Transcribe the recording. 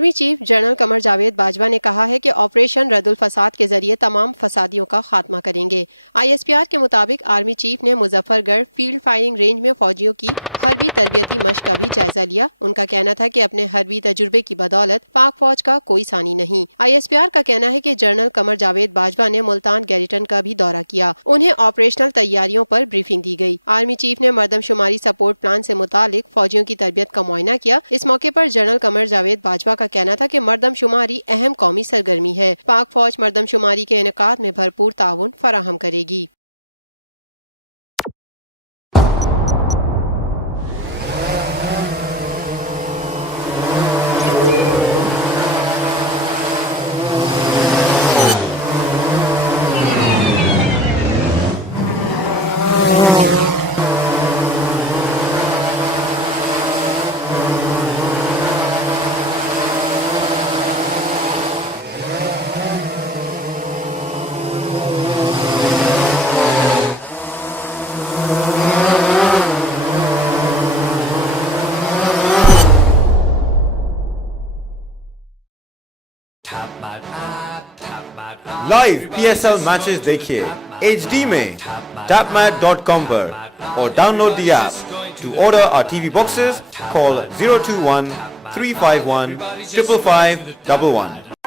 Army chief general Qamar Javed Bajwa ने कहा है कि ऑपरेशन रद्दुल फसाद के जरिए तमाम फसादियों का खात्मा करेंगे। ISPR के मुताबिक आर्मी चीफ ने मुजफ्फरगढ़ फील्ड फायरिंग रेंज में फौजियों की हरबी तरबियती मशक का भी जायजा लिया। उनका कहना था कि अपने हरबी तजुर्बे की बदौलत पाक फौज का कोई सानी नहीं। ISPR का कहना है कि जनरल कमर जावेद बाजवा ने मुल्तान गैरिटन का भी दौरा किया। उन्हें ऑपरेशनल तैयारियों पर ब्रीफिंग दी गई। आर्मी चीफ ने मर्दमशुमारी सपोर्ट प्लान से मुतालिक फौजियों की तरबियत का मुआयना किया। इस मौके पर जनरल कमर जावेद बाजवा का कहना था कि मर्दमशुमारी अहम कौमी सरगर्मी है। पाक फौज मर्दमशुमारी के इनेकाद में भरपूर ताउन फराहम करेगी। लाइव PSL मैचेस देखिए HD में tapmat.com पर और download the app. To order our TV boxes, call 021 351 55511.